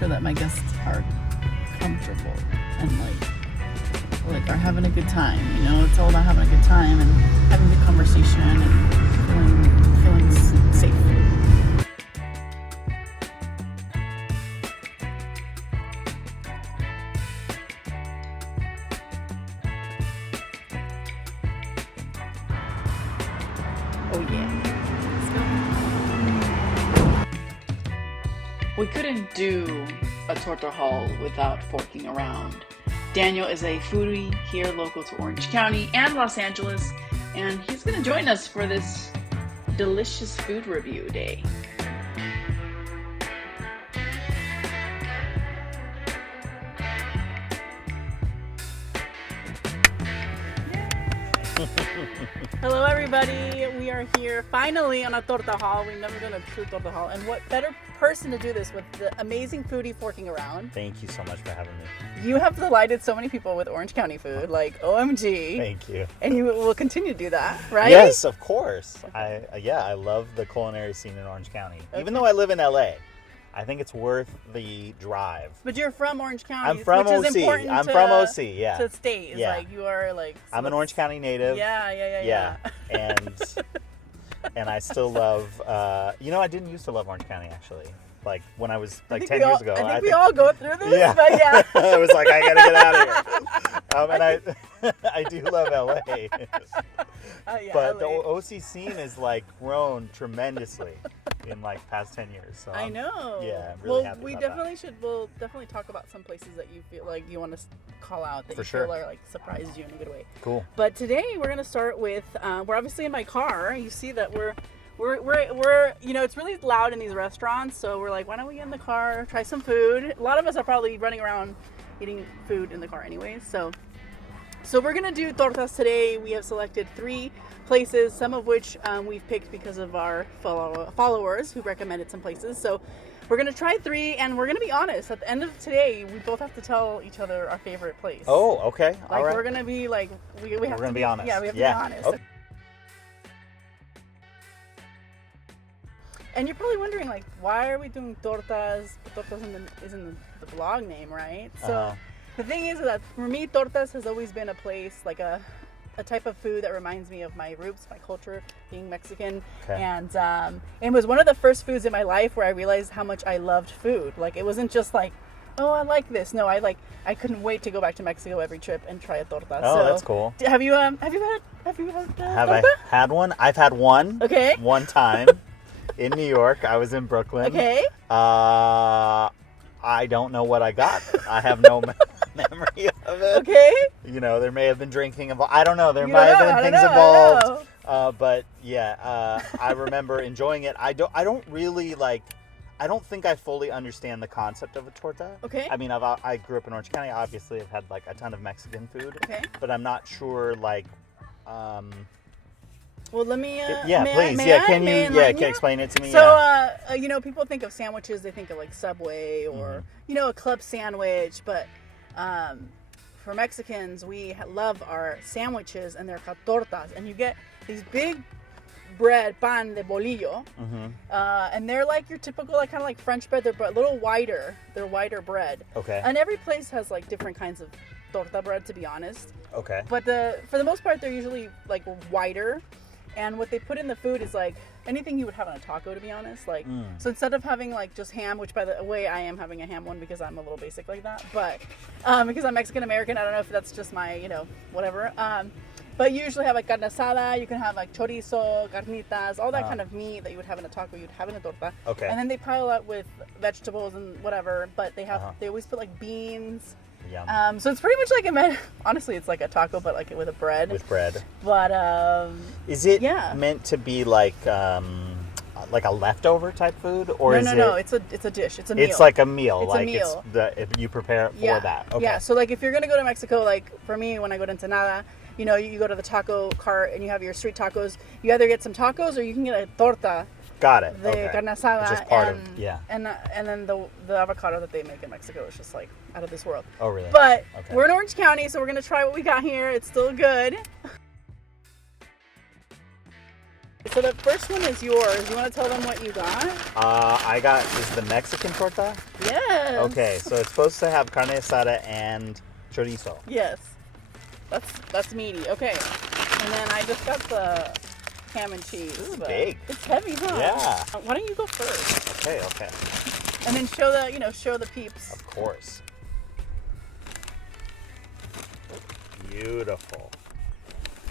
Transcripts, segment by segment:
sure that my guests are comfortable and like are having a good time. You know, it's all about having a good time and having a good conversation and feeling safe. Oh yeah. We couldn't do a torta haul without forking around. Daniel is a foodie here local to Orange County and Los Angeles, and he's going to join us for this delicious food review day. Hello everybody, we are here finally on a torta haul. We've never done a true torta haul, and what better person to do this with the amazing foodie forking around. Thank you so much for having me. You have delighted so many people with Orange County food, like OMG. Thank you. And you will continue to do that, right? Yes, of course. I love the culinary scene in Orange County. Okay. Even though I live in LA, I think it's worth the drive. But you're from Orange County. I'm from which OC. Is important I'm to, from OC, yeah. To state. It's yeah. like you are like... So I'm an Orange County native. Yeah. And I still love, I didn't used to love Orange County actually. Like when I was like 10 years ago. I think we all go through this, yeah. but yeah. I was like, I gotta get out of here. And I do love LA. But LA. the OC scene has like grown tremendously in like past 10 years. So I know. Yeah, I'm really happy we about definitely should. We'll definitely talk about some places that you feel like you want to call out that For you sure. feel are like surprised you in a good way. Cool. But today we're gonna start with. We're obviously in my car. You see that we're it's really loud in these restaurants, so we're like, why don't we get in the car, try some food? A lot of us are probably running around eating food in the car anyways. So we're gonna do tortas today. We have selected 3 places, some of which we've picked because of our followers who recommended some places. So we're gonna try 3, and we're gonna be honest. At the end of today, we both have to tell each other our favorite place. Oh, okay. Like all right. we're gonna be like we're gonna be honest. Yeah, we have to be honest. Okay. And you're probably wondering, like, why are we doing tortas? Tortas isn't the blog name, right? So the thing is that for me, tortas has always been a place, like a type of food that reminds me of my roots, my culture, being Mexican. Okay. And it was one of the first foods in my life where I realized how much I loved food. Like, it wasn't just like, oh, I like this. No, I couldn't wait to go back to Mexico every trip and try a torta. Oh, so, that's cool. Have you had Have torta? I had one? I've had one. Okay. One time in New York. I was in Brooklyn. Okay. I don't know what I got. I have no memory of it. Okay. There may have been drinking involved. I don't know. There You might don't have know, been I things don't know, involved. But yeah, I remember enjoying it. I don't really like. I don't think I fully understand the concept of a torta. Okay. I mean, I grew up in Orange County. Obviously, I've had like a ton of Mexican food. Okay. But I'm not sure like. Well, let me. Please. Can you explain it to me? So, people think of sandwiches. They think of like Subway or a club sandwich. But for Mexicans, we love our sandwiches, and they're called tortas. And you get these big bread, pan de bolillo, and they're like your typical, like kind of like French bread. They're a little wider. They're wider bread. Okay. And every place has like different kinds of torta bread, to be honest. Okay. But for the most part, they're usually like wider. And what they put in the food is like anything you would have on a taco, to be honest. Like, so instead of having like just ham, which by the way, I am having a ham one because I'm a little basic like that. But because I'm Mexican American, I don't know if that's just my, whatever. But you usually have like carne asada. You can have like chorizo, carnitas, all that kind of meat that you would have in a taco, you'd have in a torta. Okay. And then they pile out with vegetables and whatever. But they always put like beans. Yum. So it's pretty much like honestly, it's like a taco, but like with a bread. With bread. But is it meant to be like a leftover type food, or no? It's a dish. It's a meal. It's like a meal. It's like a meal. if you prepare it for that. Okay. Yeah. So like if you're gonna go to Mexico, like for me, when I go to Ensenada, you go to the taco cart and you have your street tacos. You either get some tacos or you can get a torta. Got it. The carne asada, which is part and then the avocado that they make in Mexico is just like out of this world. Oh, really? But we're in Orange County, so we're gonna try what we got here. It's still good. So the first one is yours. You want to tell them what you got? I got, is the Mexican torta? Yes. Okay, so it's supposed to have carne asada and chorizo. Yes. That's meaty. Okay. And then I just got the ham and cheese. This is big. It's heavy, huh? Yeah. Why don't you go first? Okay. And then show the peeps. Of course. Beautiful.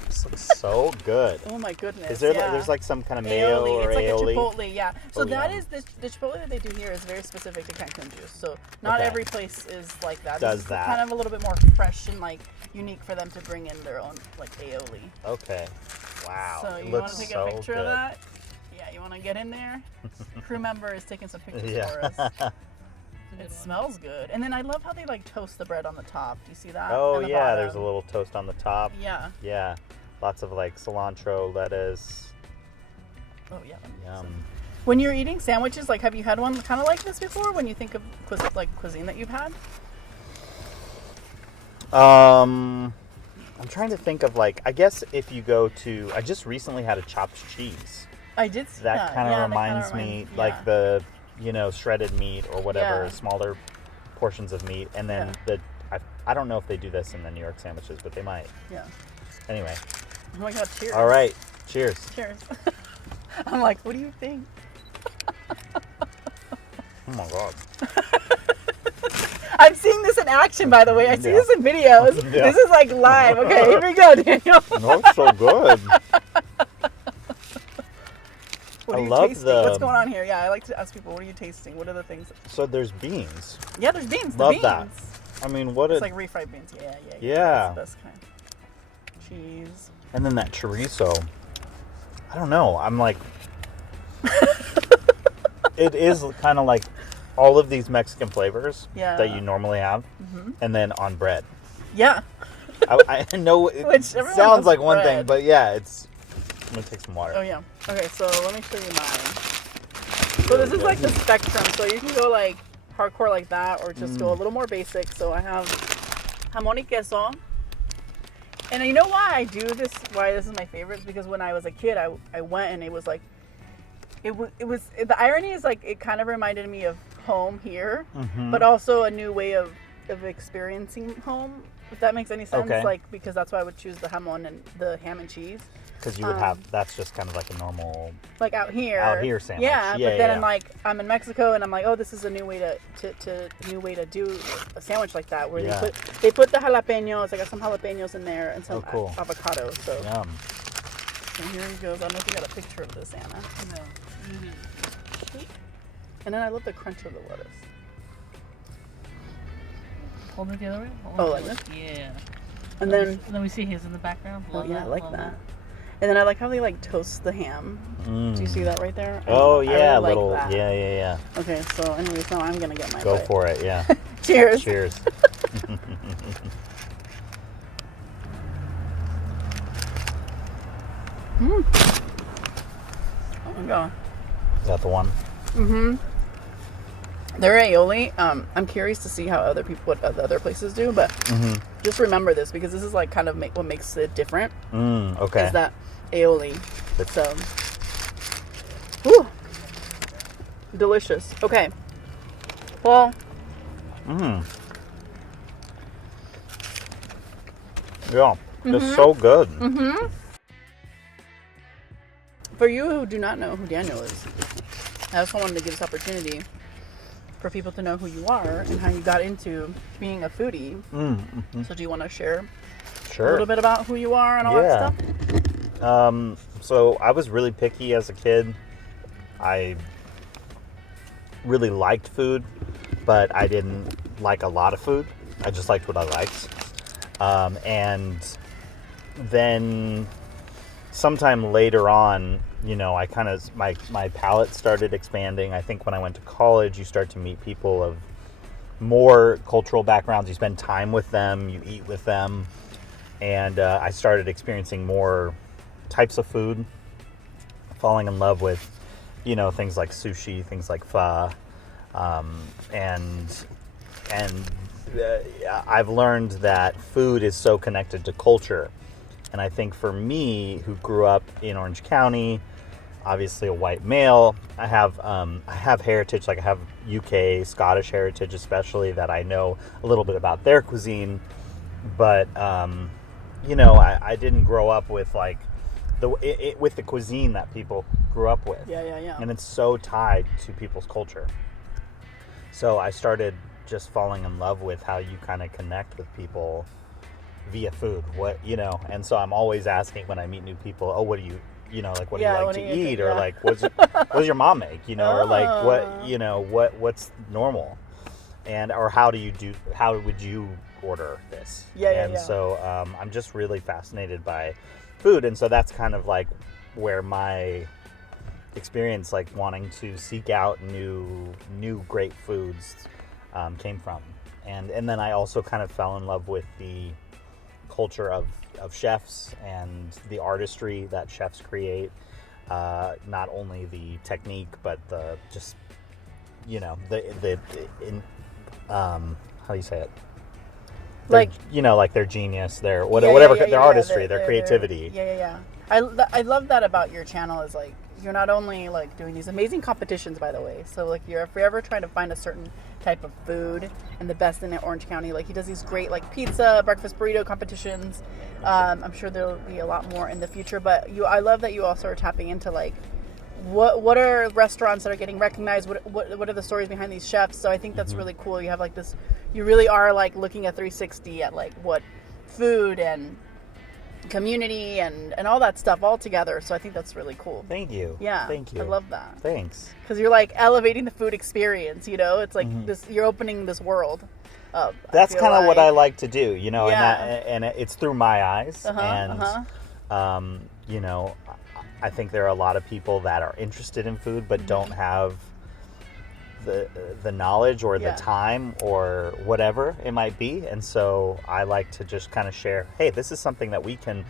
This looks so good. Oh my goodness. Is there there's like some kind of mayo or It's like aioli? a chipotle, yeah. So that yum. is the chipotle that they do here is very specific to Cancun Juice. So not every place is like that. Does this is that. kind of a little bit more fresh and like unique for them to bring in their own like aioli. Okay. Wow. So it you looks want to take so a picture good. of that? Yeah, you want to get in there? Crew member is taking some pictures Yeah. for us. It smells good. And then I love how they like toast the bread on the top. Do you see that? Oh And the yeah, bottom. there's a little toast on the top. Yeah. Yeah. Lots of like cilantro, lettuce. Oh yeah. Yum. When you're eating sandwiches, like have you had one kind of like this before? When you think of cuisine that you've had? I'm trying to think of like, I guess if you go to, I just recently had a chopped cheese. I did see That kind of reminds me like the, shredded meat or whatever, Yeah. smaller portions of meat. And then I don't know if they do this in the New York sandwiches, but they might. Yeah. Anyway. Oh my god, cheers. All right. Cheers. Cheers. I'm like, what do you think? Oh my God. I'm seeing this in action, by the way. I see this in videos. Yeah. This is like live. Okay, here we go, Daniel. That's so good. What are you love tasting? the- What's going on here? Yeah, I like to ask people, what are you tasting? What are the things? So there's beans. Yeah, there's beans. Love beans. that. I mean, what It's a... like refried beans. Yeah. Yeah. That's the best kind. Cheese. And then that chorizo. I don't know. I'm like... It is kind of like all of these Mexican flavors that you normally have. Mm-hmm. And then on bread. Yeah. I know it Which everyone sounds loves like one bread. thing, but yeah, it's... I'm going to take some water. Oh, yeah. Okay, so let me show you mine. So this is like the spectrum. So you can go like hardcore like that or just go a little more basic. So I have jamon y queso. And you know why I do this, why this is my favorite? Is because when I was a kid, I went and it was like, it was the irony is like, it kind of reminded me of home here, but also a new way of experiencing home, if that makes any sense. Okay. Like, because that's why I would choose the jamon and the ham and cheese. Because you would have... That's just kind of like a normal... Like out here sandwich. Yeah, Yeah, but then yeah. I'm in Mexico and I'm like, oh, this is a new way to do a sandwich like that, where they put the jalapenos. I got some jalapenos in there and some cool. avocado. So Yum. here he goes. I don't know if you got a picture of this, Anna. No. And then I love the crunch of the lettuce. Hold it the other way. Oh, like this? Yeah. And then we see his in the background. oh Love yeah, I like love that. And then I like how they like toast the ham. Do you see that right there? Oh I yeah, really little... like that. Yeah. Okay, so anyways, now I'm gonna get my Go bite. for it, yeah. Cheers. Cheers. Oh my god. Is that the one? Their aioli, I'm curious to see how what other places do, but just remember this because this is like kind of what makes it different. Okay. Is that aioli? So, whew, delicious. Okay, well, Yeah, it's so good. for you who do not know who Daniel is, I also wanted to give this opportunity for people to know who you are and how you got into being a foodie. So do you want to share a little bit about who you are and all that stuff? So I was really picky as a kid. I really liked food, but I didn't like a lot of food. I just liked what I liked. And then sometime later on, I kind of, my palate started expanding. I think when I went to college, you start to meet people of more cultural backgrounds. You spend time with them, you eat with them. And I started experiencing more types of food, falling in love with, things like sushi, things like pho. And I've learned that food is so connected to culture. And I think for me, who grew up in Orange County, obviously a white male. I have heritage, like I have UK, Scottish heritage, especially, that I know a little bit about their cuisine. But you know, I didn't grow up with like with the cuisine that people grew up with. Yeah. And it's so tied to people's culture. So I started just falling in love with how you kind of connect with people via food. What, you know, and so I'm always asking when I meet new people, oh, what do you know, like, what do you like to eat? Or like, what does your mom make? You know, or like, what, you know, what's normal? And, or how would you order this? And so I'm just really fascinated by food. And so that's kind of like where my experience, like wanting to seek out new great foods came from. And then I also kind of fell in love with the culture of chefs and the artistry that chefs create. Not only the technique, but the just, you know, how do you say it? Like, you know, like their genius, their whatever, their artistry, their creativity. I love that about your channel, is like, you're not only like doing these amazing competitions, by the way. So like, if you're ever trying to find a certain type of food and the best in Orange County, like he does these great like pizza, breakfast burrito competitions. I'm sure there'll be a lot more in the future, but I love that you also are tapping into like, what are restaurants that are getting recognized? What are the stories behind these chefs? So I think that's really cool. You have like this, you really are like looking at 360 at like what food and community and all that stuff all together. So I think that's really cool. Thank you. Yeah. Thank you. I love that. Thanks. Because you're like elevating the food experience, you know? It's like this, you're opening this world up. That's kind of what I like to do, you know, Yeah. and it's through my eyes. You know, I think there are a lot of people that are interested in food but don't have the knowledge or the time or whatever it might be. And so I like to just kind of share, hey, this is something that we can,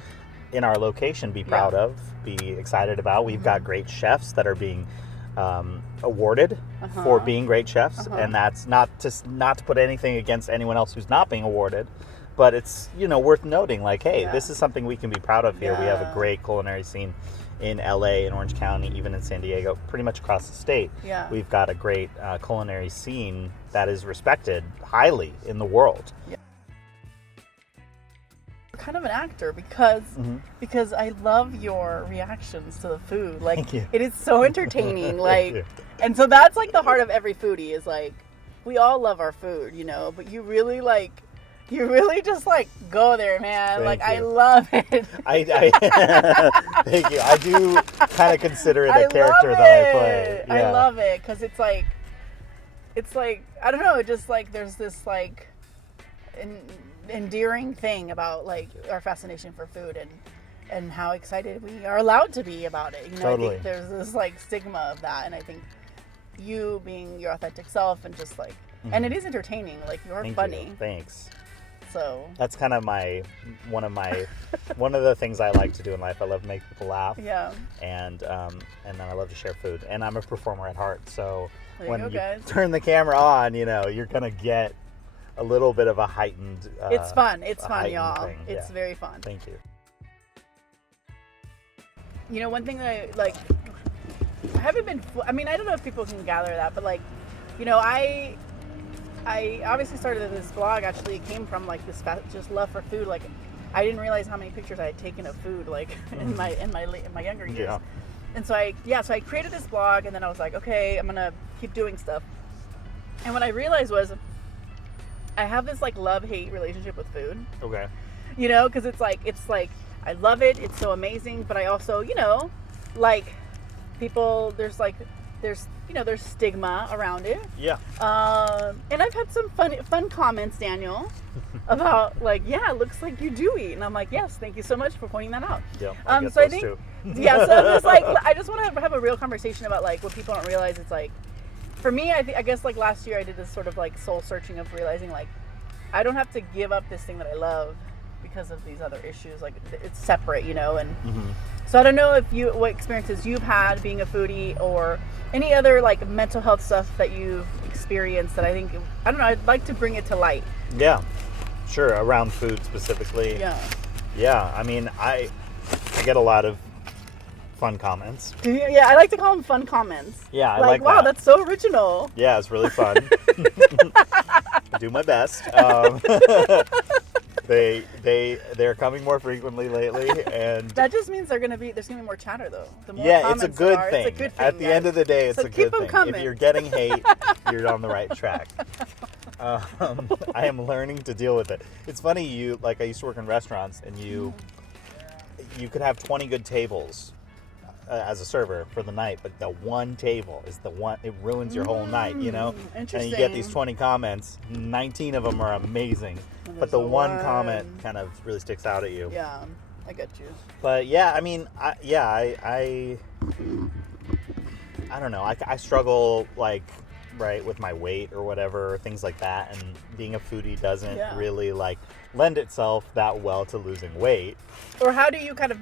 in our location, be proud of, be excited about. We've got great chefs that are being awarded for being great chefs. And that's not to put anything against anyone else who's not being awarded, but it's, you know, worth noting, like, hey, this is something we can be proud of here. We have a great culinary scene in LA, in Orange County, even in San Diego, pretty much across the state. We've got a great culinary scene that is respected highly in the world. Kind of an actor because I love your reactions to the food. Like, it is so entertaining. Like, and so that's like the heart of every foodie, is like, we all love our food, you know, but you really just like go there, man. Thank you. I love it. Thank you. I do kind of consider it a character that I play. I love it because it's like I don't know, just like there's this like endearing thing about like our fascination for food and how excited we are allowed to be about it. You know, I think there's this like stigma of that, and I think you being your authentic self and just like, and it is entertaining. Like, you're funny. You. Thanks. So that's kind of one of the things I like to do in life. I love to make people laugh. Yeah. And then I love to share food. And I'm a performer at heart. So when you turn the camera on, you know, you're gonna get a little bit of a heightened. It's fun. It's fun, y'all. Thing. It's very fun. Thank you. You know, one thing that I like, I haven't been. I mean, I don't know if people can gather that, but like, you know, I obviously started this blog. Actually, it came from like this just love for food. Like, I didn't realize how many pictures I had taken of food, like in my younger years. Yeah. And so I created this blog, and then I was like, okay, I'm gonna keep doing stuff. And what I realized was, I have this like love-hate relationship with food. Okay. You know, because it's like I love it. It's so amazing, but I also, you know, like, people, there's stigma around it. Yeah. And I've had some fun comments, Daniel, about like, yeah, it looks like you do eat, and I'm like, yes, thank you so much for pointing that out. Yeah. So I think, yeah. So I'm just like, I just want to have a real conversation about like what people don't realize. It's like, for me, I guess like last year I did this sort of like soul searching of realizing like, I don't have to give up this thing that I love because of these other issues. Like, it's separate, you know. And so I don't know what experiences you've had being a foodie, or any other like mental health stuff that you've experienced that I don't know, I'd like to bring it to light. Yeah, sure. Around food specifically. Yeah. Yeah. I mean, I get a lot of fun comments. Yeah, I like to call them fun comments. Yeah, I like like wow, that. that's so original. Yeah, it's really fun. I do my best. They're coming more frequently lately, and That just means there's gonna be more chatter though. The more yeah, it's a comments good there are, thing. It's a good thing. At the end of the day, it's So a keep good 'em thing. coming. If you're getting hate, you're on the right track. I am learning to deal with it. It's funny, I used to work in restaurants, and you could have 20 good tables as a server for the night, but the one table is the one, it ruins your whole night, you know? Interesting. And you get these 20 comments, 19 of them are amazing, but the one comment kind of really sticks out at you. Yeah, I get you. But yeah, I mean, I don't know. I struggle, right, with my weight or whatever, things like that, and being a foodie doesn't really lend itself that well to losing weight. Or how do you kind of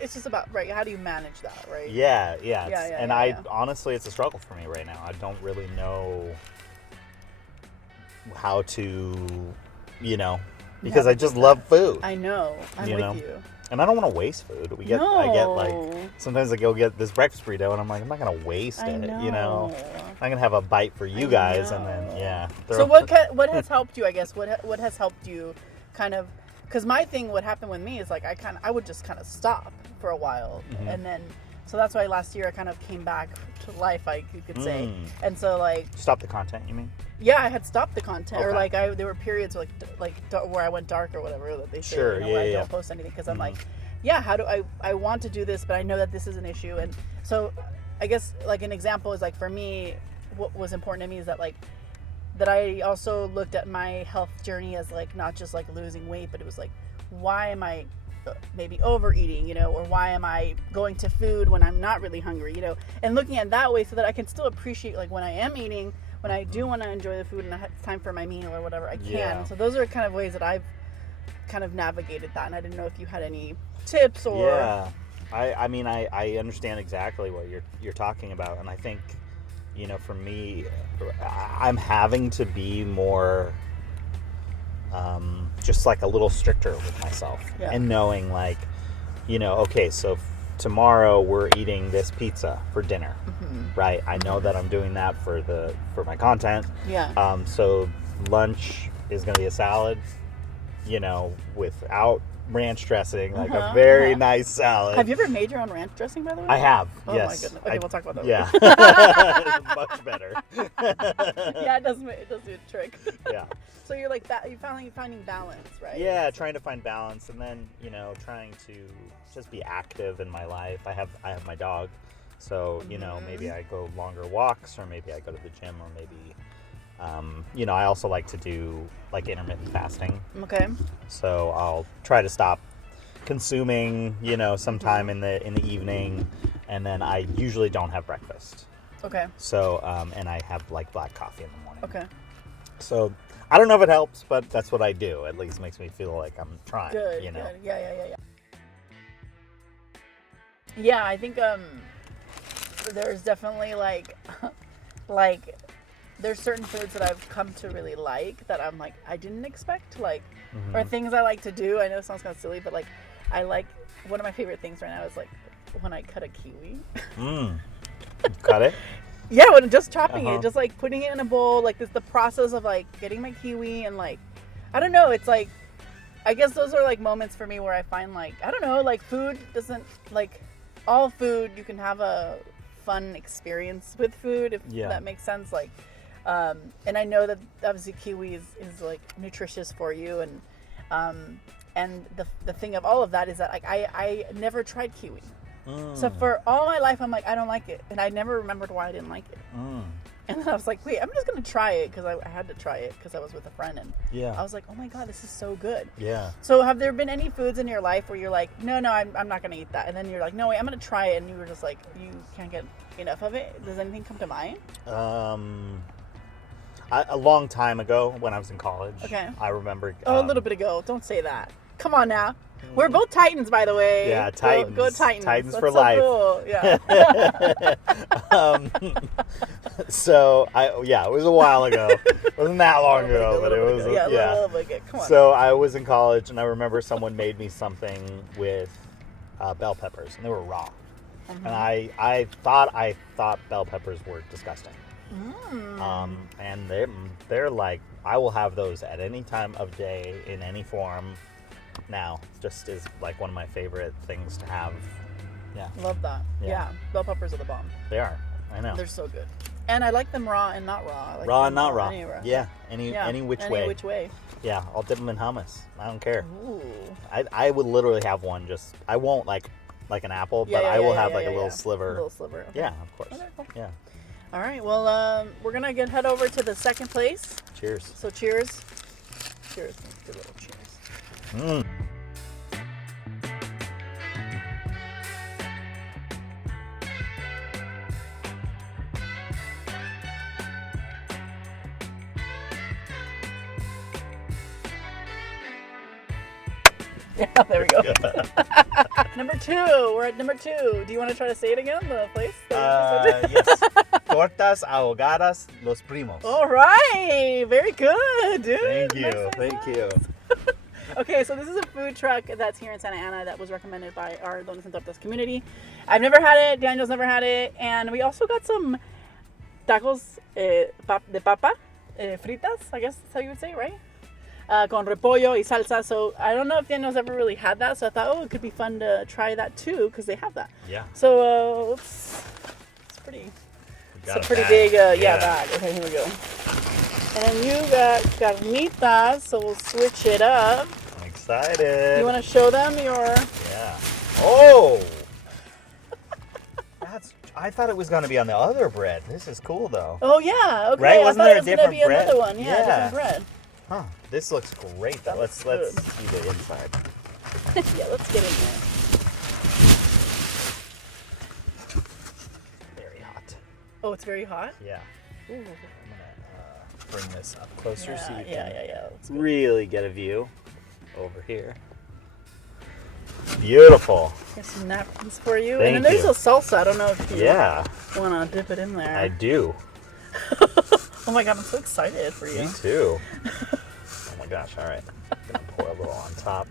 it's just about, right, how do you manage that, right? Honestly, it's a struggle for me right now. I don't really know how to, because I just love food. I know. I'm with you. And I don't want to waste food. I get sometimes I go get this breakfast burrito and I'm like, I'm not going to waste it, I'm going to have a bite for you guys and then, So what has helped you, I guess, what has helped you kind of, because my thing, what happened with me is I would just kind of stop for a while. Mm-hmm. And then, so that's why last year I kind of came back to life, you could say. And so Stop the content, you mean? Yeah, I had stopped the content, Okay. or there were periods where I went dark or whatever that they say. Sure, where I don't post anything because I'm like, how do I want to do this, but I know that this is an issue, and so I guess an example is for me, what was important to me is that that I also looked at my health journey as not just losing weight, but it was why am I maybe overeating, or why am I going to food when I'm not really hungry, and looking at that way so that I can still appreciate when I am eating. When I do want to enjoy the food and it's time for my meal or whatever, I can. Yeah. So those are kind of ways that I've kind of navigated that, and I didn't know if you had any tips or. Yeah, I mean, I understand exactly what you're talking about, and I think, for me, I'm having to be more, just a little stricter with myself, and knowing okay, so tomorrow we're eating this pizza for dinner, right? I know that I'm doing that for my content. Yeah. So lunch is going to be a salad, without ranch dressing, a very nice salad. Have you ever made your own ranch dressing, by the way? I have. Oh yes. my goodness. Okay, we'll talk about that. Yeah. Much better. Yeah, it does do a trick. Yeah. So you're you're finding balance, right? Yeah, trying to find balance, and then trying to just be active in my life. I have my dog, so maybe I go longer walks, or maybe I go to the gym, or maybe I also like to do intermittent fasting. Okay. So I'll try to stop consuming sometime in the evening, and then I usually don't have breakfast. Okay. So and I have black coffee in the morning. Okay. So I don't know if it helps, but that's what I do. At least makes me feel like I'm trying. Good. Good. Yeah. Yeah, I think there's definitely there's certain foods that I've come to really like that I'm I didn't expect, or things I like to do. I know it sounds kind of silly, but I like, one of my favorite things right now is when I cut a kiwi. Cut it? Yeah, when just chopping it, just putting it in a bowl, the process of getting my kiwi, and I don't know, it's I guess those are moments for me where I find I don't know, food doesn't, all food, you can have a fun experience with food, if that makes sense. And I know that obviously kiwi is nutritious for you, and the thing of all of that is that I never tried kiwi. So for all my life, I'm I don't like it, and I never remembered why I didn't like it. And then I was wait, I'm just gonna try it because I had to try it because I was with a friend, and I was oh my god, this is so good. Yeah. So have there been any foods in your life where you're no, I'm not gonna eat that, and then you're no, wait, I'm gonna try it, and you were just you can't get enough of it? Does anything come to mind? A long time ago when I was in college. Okay. I remember. A little bit ago. Don't say that. Come on now. We're both Titans, by the way. Yeah, Titans. Go Titans. Titans That's for so life. Cool. Yeah. So it was a while ago. It wasn't that long ago, but it was. Yeah, a little bit. Come on. So I was in college, and I remember someone made me something with bell peppers, and they were raw. and I thought bell peppers were disgusting. And they're like, I will have those at any time of day in any form. Now, just is like one of my favorite things to have. Yeah, Love that. Yeah. Yeah. Bell peppers are the bomb. they are. I know. They're so good. And I like them raw and not raw. I like Raw them and not raw. Anywhere. Yeah, any which way. Any which way. Yeah, I'll dip them in hummus. I don't care. Ooh. I would literally have one. Just I won't like an apple, but I will have like a little sliver. A little sliver. Okay. Yeah, of course. Okay, cool. Yeah. All right. Well, we're gonna head over to the second place. Cheers. So cheers. Cheers. Let's do a little cheers. Mm. Yeah, there we go. Number 2. We're at number 2. Do you want to try to say it again? The place? Yes. Tortas Ahogadas Los Primos. All right. Very good, dude. Thank you. Nice. Thank you. Okay, so this is a food truck that's here in Santa Ana that was recommended by our Donas and Tortas community. I've never had it. Daniel's never had it. And we also got some tacos de papa, fritas, I guess that's how you would say, right? Con repollo y salsa. So I don't know if Daniel's ever really had that. So I thought, it could be fun to try that too because they have that. Yeah. So it's pretty. It's a pretty big, bag. Okay, here we go. And then you got carnitas, so we'll switch it up. I'm excited. You want to show them your? Yeah. Oh. I thought it was going to be on the other bread. This is cool though. Oh yeah. Okay. Right? I Wasn't thought there it a was gonna different be bread? another one. Yeah, Yeah. different bread. Huh. This looks great though. That Let's looks see the inside. Yeah, let's get in there. Very hot. Oh, it's very hot. Yeah. Ooh. I'm gonna bring this up closer so you can Yeah. That's good. really get a view over here. Beautiful. Here's some napkins for you. Thank and then there's you. a salsa. I don't know if you Yeah, want to dip it in there. I do. Oh my god, I'm so excited for you. Me too. Oh my gosh, all right. I'm gonna pour a little on top.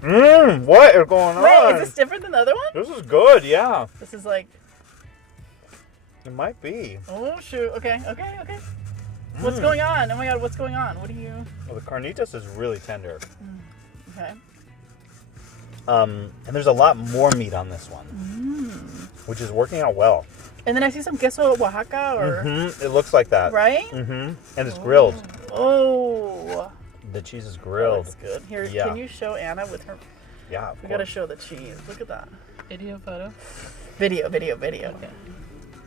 What is going on? Wait, is this different than the other one? This is good, yeah. This is like, It might be. oh shoot. Okay. What's going on? Oh my god, what's going on? What do you? Well, the carnitas is really tender. Okay. And there's a lot more meat on this one, which is working out well. And then I see some queso Oaxaca or It looks like that. right? And it's grilled. Oh, The cheese is that grilled. looks good. Here, Yeah. can you show Anna with her? Yeah, of We gotta course. show the cheese. Look at that. Video photo. Video. Okay.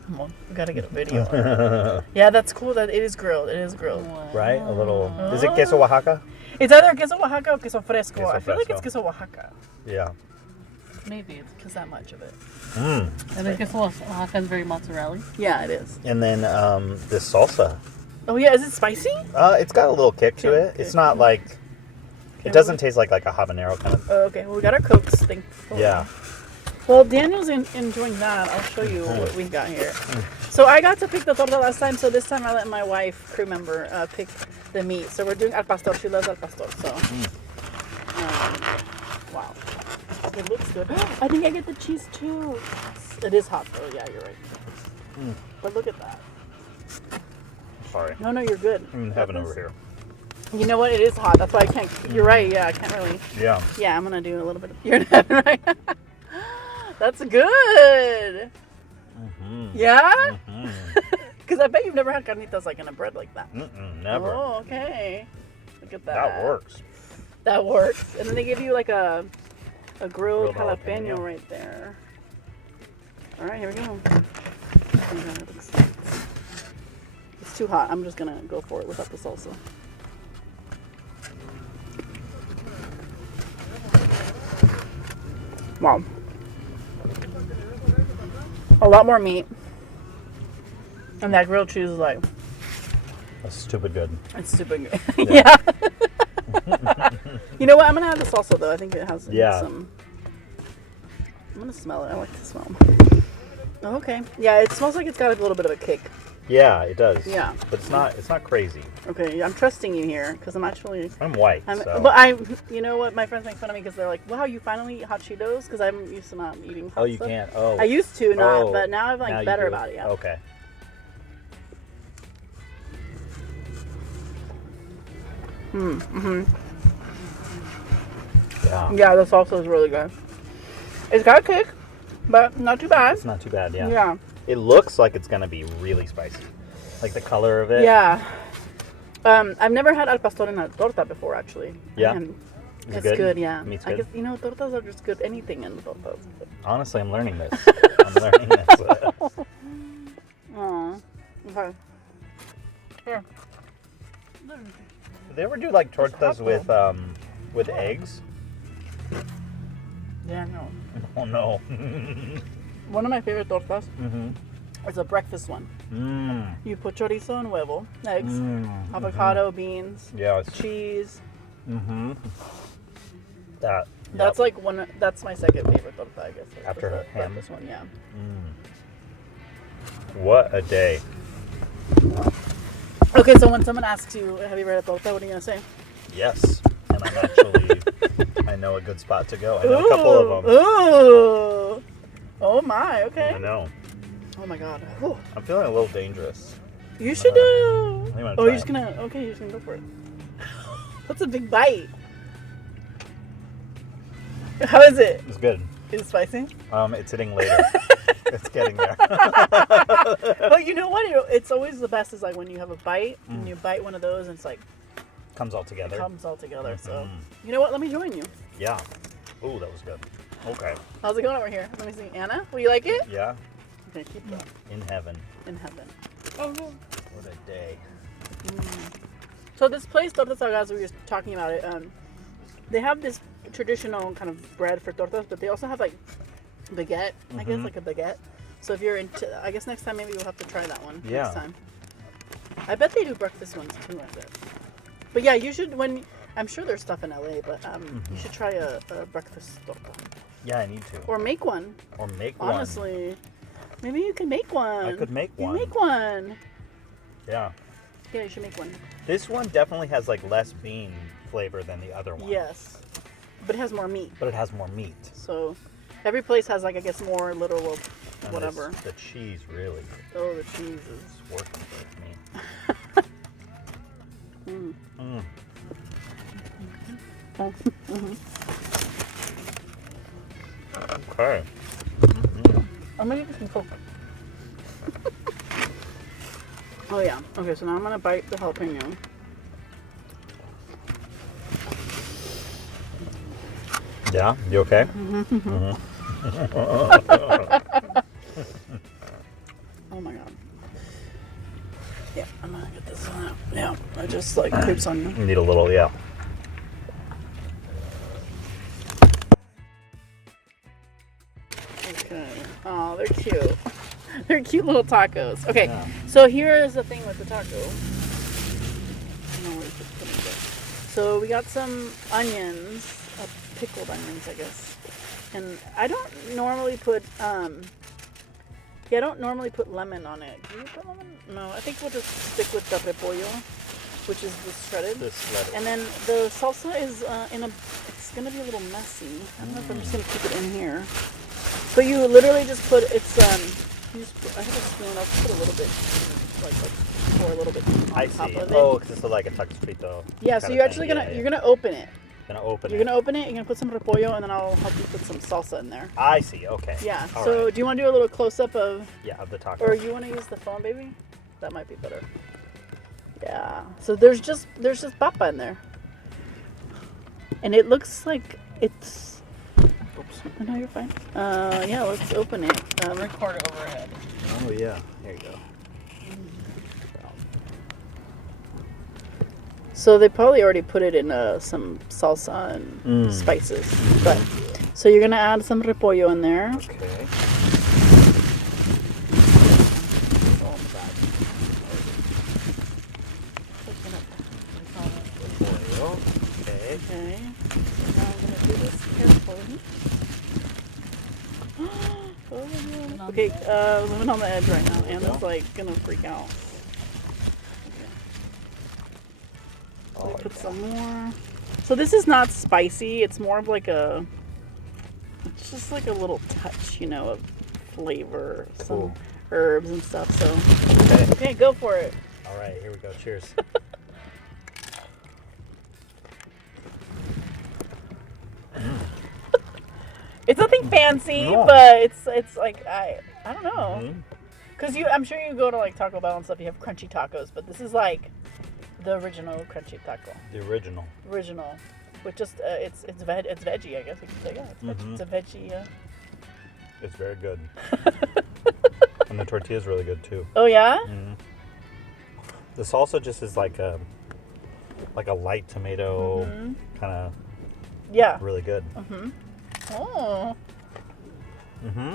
Come on, we gotta get a video. Yeah, that's cool. That it is grilled. It is grilled. Right? A little. Is it queso Oaxaca? It's either queso Oaxaca or queso fresco. Queso I feel like it's fresco. queso Oaxaca Yeah. Maybe it's because that much of it. I think it's Oaxaca is very mozzarella. Yeah, it is. And then this salsa. Oh yeah, is it spicy? It's got a little kick to it. It's not like. It doesn't taste like a habanero kind of. Oh, okay, well, we got our Cokes thing. Yeah. Well, Daniel's enjoying that. I'll show you what we got here. So I got to pick the torta last time, so this time I let my wife, crew member, pick the meat. So we're doing al pastor. She loves al pastor. So, wow. It looks good. I think I get the cheese too. It is hot though. Yeah, you're right. But look at that. Sorry. No, you're good. I'm in heaven over here. You know what? It is hot. That's why I can't. You're right. Yeah, I can't really. Yeah. Yeah, I'm gonna do a little bit of. You're in heaven, right? That's good. Yeah? Because I bet you've never had carnitas like in a bread like that. Never. Oh, okay. Look at that. That works. That works. And then they give you like a grilled Grilled jalapeno jalapeno. right there. All right, here we go. It's too hot. I'm just gonna go for it without the salsa. Wow. A lot more meat. And that grilled cheese is like, That's stupid good. it's super good. Yeah. You know what? I'm going to have the salsa though. I think it has some. I'm going to smell it. I like to smell. Oh, okay. Yeah, it smells like it's got a little bit of a kick. Yeah, it does. Yeah. But it's not crazy. Okay, I'm trusting you here because I'm actually. I'm white, so. But you know what? My friends make fun of me because they're like, "Wow, you finally eat hot Cheetos?" Because I'm used to not eating hot Oh, you stuff. can't. Oh. I used to not, Oh, but now I'm now like you better do. about it. Yeah. Okay. Yeah. Yeah, the salsa is really good. It's got a kick, but not too bad. It's not too bad, yeah. Yeah. It looks like it's gonna be really spicy. Like the color of it. Yeah. I've never had al pastor in a torta before, actually. Yeah? And Is it it's good? good, yeah. Meat's I good? guess, tortas are just good. Anything in the tortas. Honestly, I'm learning this. I'm learning this. Aw. Okay. Here. Did they ever do like tortas with eggs? Yeah, no. Oh no. One of my favorite tortas Mm-hmm. is a breakfast one. Mm. You put chorizo and huevo, eggs, Mm. avocado, beans, Yeah. It's, cheese. mm-hmm. That. That's like that's my second favorite torta, I guess. After the ham? breakfast one, yeah. What a day. Okay, so when someone asks you, have you read a torta, what are you going to say? Yes. And I'm actually, I know a good spot to go. I know a couple of them. Ooh. Oh my, okay. I know. Oh my god. Whew. I'm feeling a little dangerous. You should I'm gonna oh, try you're just it. gonna okay, you're just gonna go for it. That's a big bite. How is it? It's good. Is it spicy? It's hitting later. It's getting there. But you know what? It's always the best is like when you have a bite and you bite one of those and it's like Comes all together. it comes all together. So Mhm. you know what? Let me join you. Yeah. Ooh, that was good. Okay. How's it going over here? Let me see. Anna, will you like it? Yeah. Okay, keep going. In heaven. In heaven. Oh no. What a day. So this place, Tortas Ahogadas, we were just talking about it. They have this traditional kind of bread for tortas, but they also have like baguette. I guess Mhm. like a baguette. So if you're into, I guess next time maybe we'll have to try that one. Yeah. Next time. I bet they do breakfast ones too like that. But yeah, you should I'm sure there's stuff in LA, but you should try a breakfast torta Yeah, I need to. or make one. Or make one. Honestly, maybe you can make one. I could make You one. make one. Yeah. Yeah, you should make one. This one definitely has like less bean flavor than the other one. Yes, but it has more meat. But it has more meat. So every place has like I guess more little of And whatever. The cheese really Oh, the cheese is. is working for me. Mm. Mm. Oh. Okay. I'm gonna get some Coke. Oh yeah. Okay, so now I'm gonna bite the jalapeno. Yeah, you okay? Oh my god. Yeah, I'm gonna get this one out. Yeah, it just like creeps on you. You need a little, yeah. Okay. Oh, they're cute. They're cute little tacos. Okay, Yeah. so here is the thing with the taco. No, where's the putting it? So we got some onions, pickled onions, I guess. And I don't normally put I don't normally put lemon on it. Do you put lemon? No, I think we'll just stick with the repollo, which is the shredded. This lettuce. And then the salsa is it's gonna be a little messy. I don't know if I'm just gonna keep it in here. But you literally just put I have a spoon. I'll just put a little bit, like pour a little bit on I top see. of it. Oh, because it's like a tucked frito. Yeah. So kinda you're thing. actually Yeah, yeah. you're gonna open it. Gonna open You're it. gonna open it. You're gonna put some repollo, and then I'll help you put some salsa in there. I see. Okay. Yeah. All So right. do you want to do a little close up of, Yeah, of the taco. or you want to use the phone, baby? That might be better. Yeah. So there's just papa in there, and it looks like it's. Oops. No, you're fine. Yeah. Let's open it. Record overhead. Oh yeah. There you go. So they probably already put it in some salsa and spices. But so you're gonna add some repollo in there. Okay. Okay. Okay. So now I'm gonna do this carefully. Oh, on Okay, the edge. living on the edge right now. Anna's Yeah. like gonna freak out. Oh, Put some more. So this is not spicy. It's more of like a. It's just like a little touch, you know, of flavor, some Cool. herbs and stuff. So Okay. okay, go for it. All right, here we go. Cheers. It's nothing fancy, No. but it's like I don't know, Mhm. cause I'm sure you go to like Taco Bell and stuff. You have crunchy tacos, but this is like the original crunchy taco. The original. Original, with just it's veggie, I guess you could say. Yeah, it's a veggie. It's very good. And the tortilla is really good too. Oh yeah. Mhm. The salsa just is like a light tomato, kind of Yeah. really good. Oh. Mm-hmm.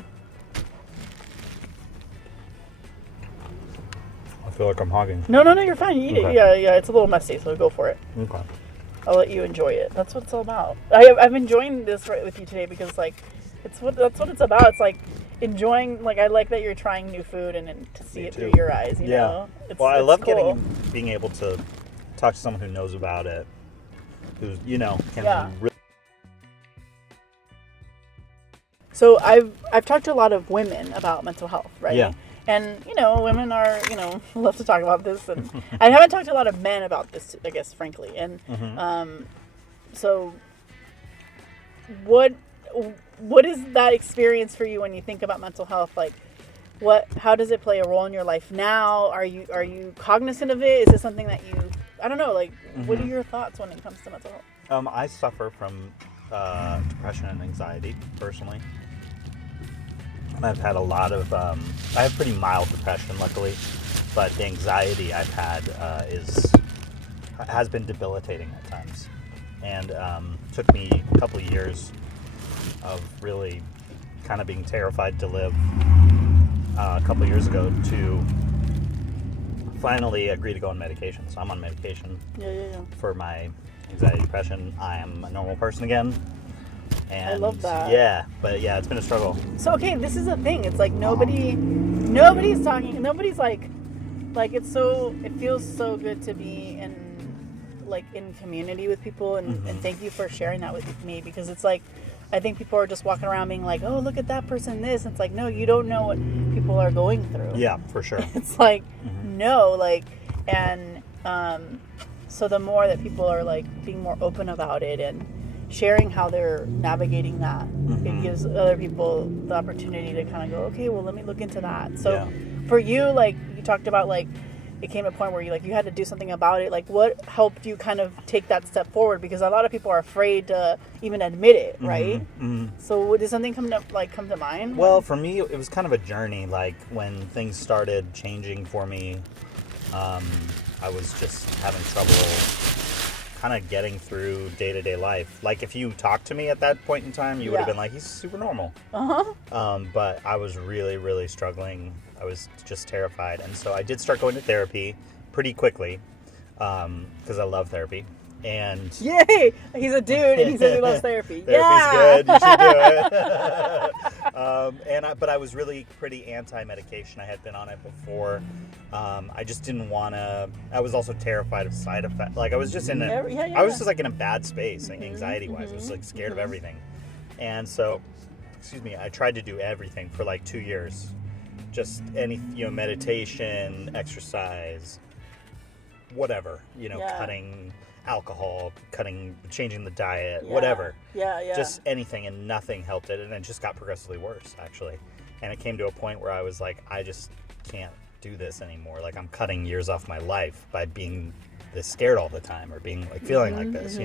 I feel like I'm hogging. No, you're fine. You eat Okay. it. Yeah. It's a little messy, so go for it. Okay. I'll let you enjoy it. That's what it's all about. I'm enjoying this right with you today because like that's what it's about. It's like enjoying. Like I like that you're trying new food and to see Me it too. through your eyes. You know. It's, Well, I it's love cool. being able to talk to someone who knows about it, who's can Yeah. really. So I've talked to a lot of women about mental health, right? Yeah. And women are love to talk about this, and I haven't talked to a lot of men about this, I guess, frankly. And so what is that experience for you when you think about mental health? Like, how does it play a role in your life now? Are you cognizant of it? Is it something that I don't know, like, what are your thoughts when it comes to mental health? I suffer from depression and anxiety personally. I've had a lot of. I have pretty mild depression, luckily, but the anxiety I've had has been debilitating at times, and took me a couple of years of really kind of being terrified to live. A couple of years ago to finally agree to go on medication. So I'm on medication Yeah. for my anxiety, depression. I am a normal person again. And I love that. Yeah, but yeah, it's been a struggle. So okay, this is the thing. It's like nobody's talking. Nobody's like it feels so good to be in community with people, and thank you for sharing that with me, because it's like I think people are just walking around being like, oh, look at that person, this. It's like, no, you don't know what people are going through. Yeah, for sure. It's like no, like, and so the more that people are like being more open about it and sharing how they're navigating that, it gives other people the opportunity to kind of go, okay, well, let me look into that. So for you, like you talked about, like it came to a point where you had to do something about it. Like, what helped you kind of take that step forward? Because a lot of people are afraid to even admit it, right? So did something come to mind? Well, for me, it was kind of a journey. Like when things started changing for me, I was just having trouble kind of getting through day-to-day life. Like if you talked to me at that point in time, you would have been like, he's super normal. But I was really, really struggling. I was just terrified. And so I did start going to therapy pretty quickly because I love therapy. And yay! He's a dude and he says he loves therapy. therapy's good. You should do it. But I was really pretty anti-medication. I had been on it before. I just didn't want to. I was also terrified of side effects. Like I was just in I was just like in a bad space, like anxiety-wise. I was like scared of everything. And so, I tried to do everything for like 2 years. Just any, meditation, exercise, whatever, cutting alcohol, changing the diet, whatever. Yeah. Just anything, and nothing helped it. And it just got progressively worse, actually. And it came to a point where I was like, I just can't do this anymore. Like I'm cutting years off my life by being this scared all the time, or being like feeling like this,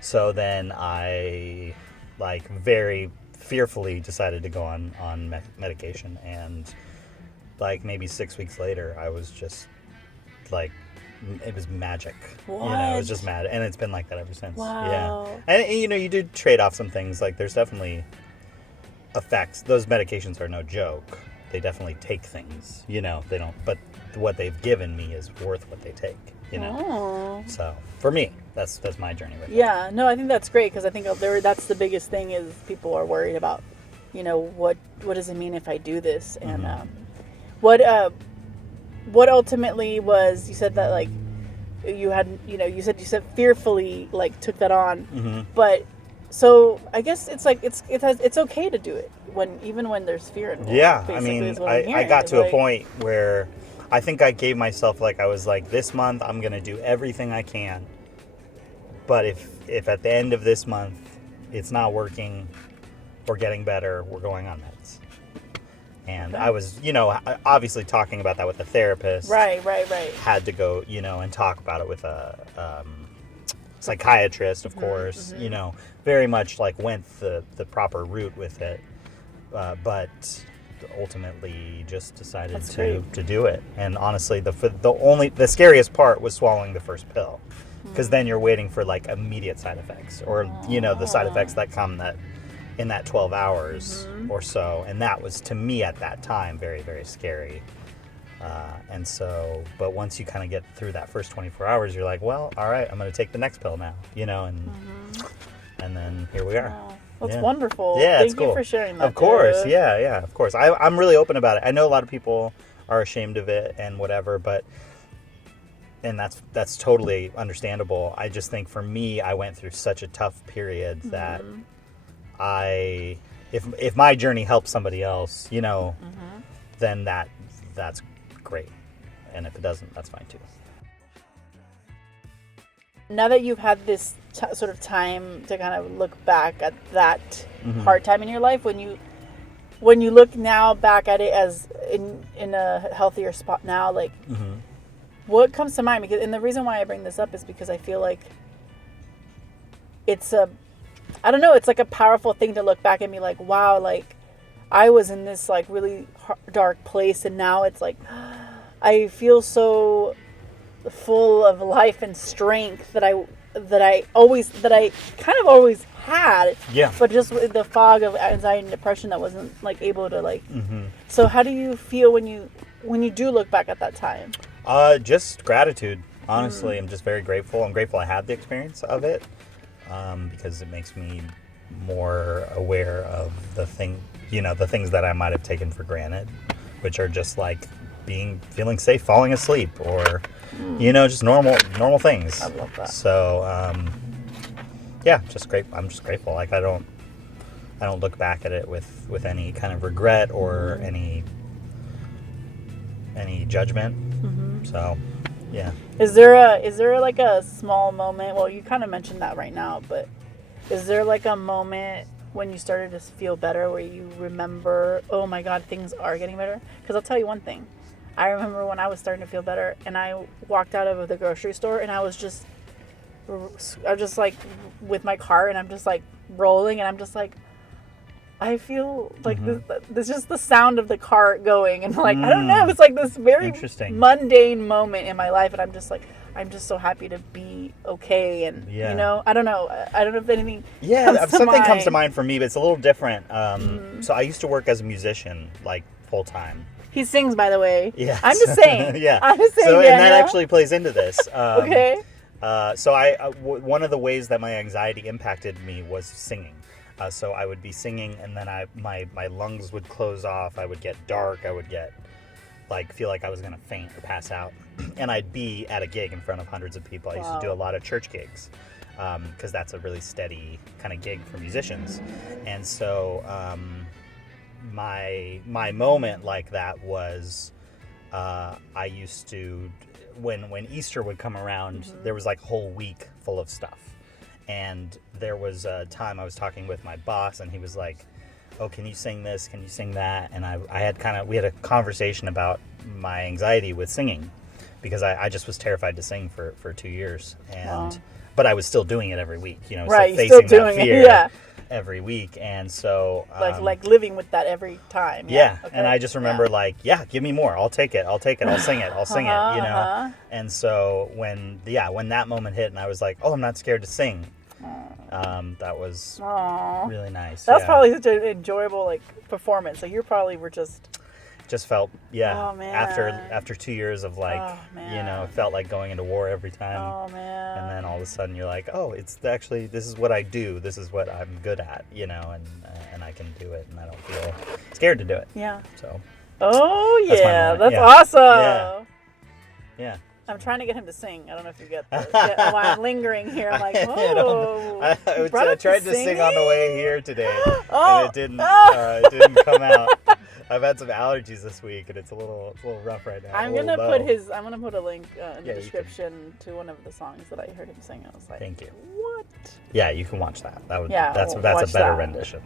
So then I like very fearfully decided to go on medication, and like maybe 6 weeks later I was just like, it was magic. It was just mad, and it's been like that ever since. Wow. Yeah. And you do trade off some things. Like there's definitely effects. Those medications are no joke. They definitely take things, they don't, but what they've given me is worth what they take, So for me, that's my journey with it. Yeah, no, I think that's great, because I think that's the biggest thing is people are worried about you know, what does it mean if I do this? And what ultimately was, you said that like you had, you know, you said fearfully like took that on, but so I guess it's like it's okay to do it even when there's fear involved. Yeah, I mean, I got to a point where I think I gave myself, like, I was like, this month I'm gonna do everything I can, but if at the end of this month it's not working or getting better, we're going on meds. And I was, you know, obviously talking about that with a therapist. Right. Had to go, you know, and talk about it with a psychiatrist, of course. You know, very much like went the proper route with it, but ultimately just decided to do it. And honestly, the scariest part was swallowing the first pill, because then you're waiting for like immediate side effects, or you know, the side effects that come in that 12 hours or so. And that was, to me at that time, very, very scary. And so, but once you kind of get through that first 24 hours, you're like, well, all right, I'm going to take the next pill now, you know, and then here we are. Well, it's wonderful. Yeah, Thank it's cool. you for sharing that. Of course. Dude. Yeah, of course. I'm really open about it. I know a lot of people are ashamed of it and whatever, and that's totally understandable. I just think for me, I went through such a tough period that if my journey helps somebody else, you know, then that's great. And if it doesn't, that's fine too. Now that you've had this sort of time to kind of look back at that hard time in your life, when you look now back at it as in a healthier spot now, like what comes to mind? Because, and the reason why I bring this up is because I feel like it's I don't know, it's like a powerful thing to look back and be like, wow, like I was in this like really dark place, and now it's like I feel so full of life and strength that I kind of always had. Yeah. But just with the fog of anxiety and depression that wasn't like able to like. So how do you feel when you do look back at that time? Just gratitude. Honestly, I'm just very grateful. I'm grateful I had the experience of it, because it makes me more aware of the things that I might have taken for granted, which are just like feeling safe, falling asleep, or you know, just normal things. I love that. So yeah, just great. I'm just grateful. Like I don't look back at it with any kind of regret or any judgment. So yeah. Is there like a small moment? Well, you kind of mentioned that right now, but is there like a moment when you started to feel better where you remember, oh my God, things are getting better? Because I'll tell you one thing. I remember when I was starting to feel better and I walked out of the grocery store and I was just like with my car and I'm just like rolling and I'm just like, I feel like this is just the sound of the car going, and like I don't know, it's like this very mundane moment in my life, and I'm just like, I'm just so happy to be okay, and you know, I don't know if anything. Yeah, something comes to mind for me, but it's a little different. So I used to work as a musician, like full time. He sings, by the way. Yeah, I'm just saying. Yeah, I'm just saying. So, and that actually plays into this. Okay. So one of the ways that my anxiety impacted me was singing. So I would be singing, and then my lungs would close off. I would get dark. I would get feel like I was gonna faint or pass out. And I'd be at a gig in front of hundreds of people. I used to do a lot of church gigs, because that's a really steady kind of gig for musicians. And so my moment like that was I used to, when Easter would come around, there was like a whole week full of stuff. And there was a time I was talking with my boss, and he was like, oh, can you sing this? Can you sing that? And we had a conversation about my anxiety with singing, because I just was terrified to sing for 2 years. And but I was still doing it every week, you know, right, so facing still doing that fear it, every week. And so like living with that every time. Yeah. Okay. And I just remember give me more. I'll take it. I'll sing it. I'll sing it, you know? And so when that moment hit and I was like, oh, I'm not scared to sing. That was really nice. That was probably such an enjoyable performance. So you probably were just just felt Oh, man. after 2 years of like Oh, man. it felt like going into war every time. Oh man. And then all of a sudden you're like, oh, it's actually, this is what I do. This is what I'm good at, and I can do it, and I don't feel scared to do it. Yeah. So. Oh That's my yeah, moment. that's Yeah. awesome. Yeah. I'm trying to get him to sing. I don't know if you get why I'm lingering here. I'm like, oh. I tried to sing on the way here today, Oh. and it didn't come out. I've had some allergies this week, and it's a little rough right now. I'm gonna put a link in the description to one of the songs that I heard him sing. I was like, thank you. What? Yeah, you can watch that. That's a watch better that. rendition.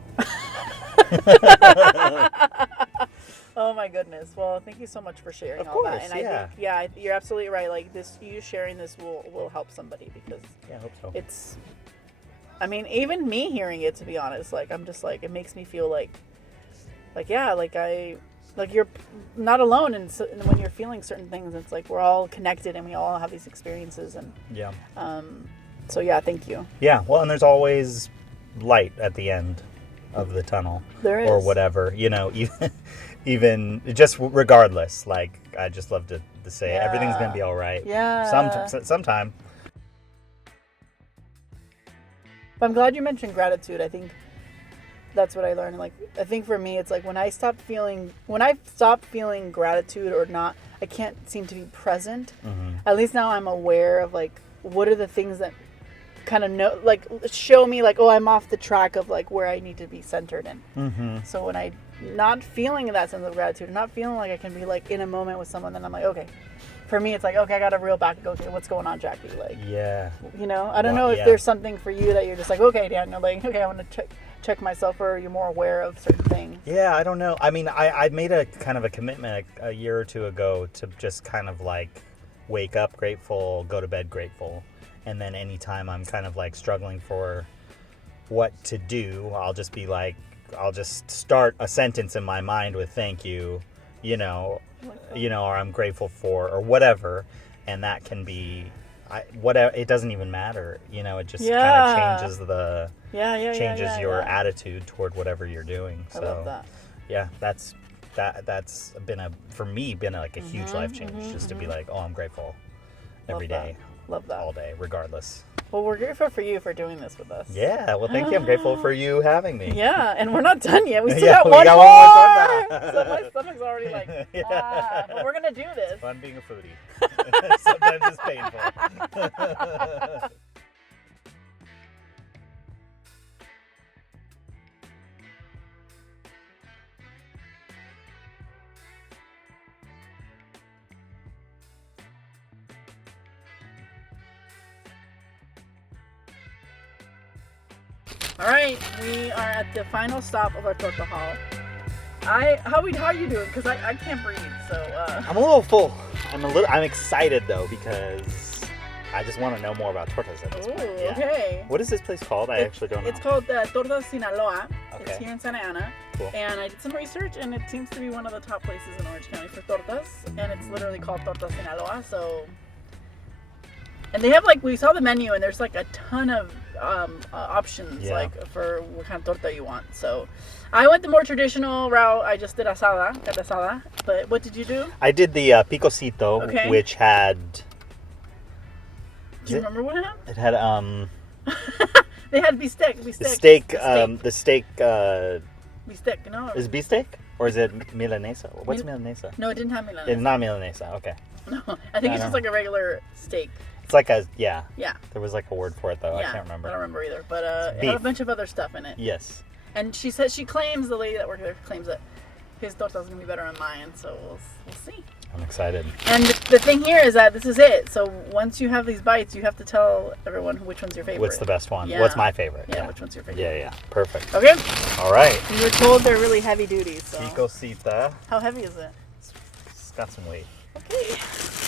Oh my goodness. Well, thank you so much for sharing Of all that. course, And I think, you're absolutely right. Like you sharing this will help somebody because I hope so. it's. I mean, even me hearing it, to be honest, like I'm just like it makes me feel like you're not alone, and when you're feeling certain things, it's like we're all connected and we all have these experiences, and Yeah. So yeah, thank you. Yeah. Well, and there's always light at the end of the tunnel. There is. Or whatever, even just regardless. Like I just love to say everything's gonna be all right. Yeah. Sometime. But I'm glad you mentioned gratitude. I think that's what I learned. Like, I think for me, it's like when I stop feeling gratitude or not, I can't seem to be present. Mm-hmm. At least now I'm aware of like, what are the things that kind of show me like, oh, I'm off the track of like where I need to be centered in. Mm-hmm. So when I not feeling that sense of gratitude, not feeling like I can be like in a moment with someone, then I'm like, okay. For me, it's like, okay, I got to reel back and go, okay, what's going on, Jackie? Like, yeah. I don't know if there's something for you that you're just like, okay, Daniel, like, okay, I want to check myself, or you're more aware of certain things. Yeah, I don't know. I mean, I made a kind of a commitment a year or two ago to just kind of like wake up grateful, go to bed grateful. And then anytime I'm kind of like struggling for what to do, I'll just start a sentence in my mind with thank you, or I'm grateful for, or whatever. And that can be, whatever, it doesn't even matter. It just kind of changes your attitude toward whatever you're doing. I love that. Yeah, that's been like a huge life change, just to be like, oh, I'm grateful every day. Love that. All day, regardless. Well, we're grateful for you for doing this with us. Yeah, well, thank you. I'm grateful for you having me. Yeah, and we're not done yet. We still Yeah, got we one got more. one more torta. So my stomach's already like, but we're going to do this. It's fun being a foodie. Sometimes it's painful. All right, we are at the final stop of our torta haul. How are you doing? Because I can't breathe. So I'm a little full. I'm excited though because I just want to know more about tortas at this point. Yeah. Okay. What is this place called? I actually don't know. It's called Tortas Sinaloa. Okay. It's here in Santa Ana. Cool. And I did some research, and it seems to be one of the top places in Orange County for tortas. And it's literally called Tortas Sinaloa. So, and they have we saw the menu, and there's a ton of options for what kind of torta you want. So I went the more traditional route. I just did asada. But what did you do? I did the picocito, which had. Do you remember what it had? It had They had bistec. The steak. Bistec, no? Is it beefsteak or is it milanesa? What's milanesa? No, it didn't have milanesa. It's not milanesa. Okay. No, I think it's just a regular steak. It's like a Yeah. There was a word for it though. Yeah, I can't remember. I don't remember either, but it had a bunch of other stuff in it. Yes. And she claims, the lady that worked there claims that his torta is gonna be better than mine. So we'll see. I'm excited. And the thing here is that this is it. So once you have these bites, you have to tell everyone which one's your favorite. What's the best one? Yeah. What's my favorite? Yeah, which one's your favorite? Yeah. Perfect. Okay. All right. We were told they're really heavy duty. So. Picocita. How heavy is it? It's got some weight. Okay.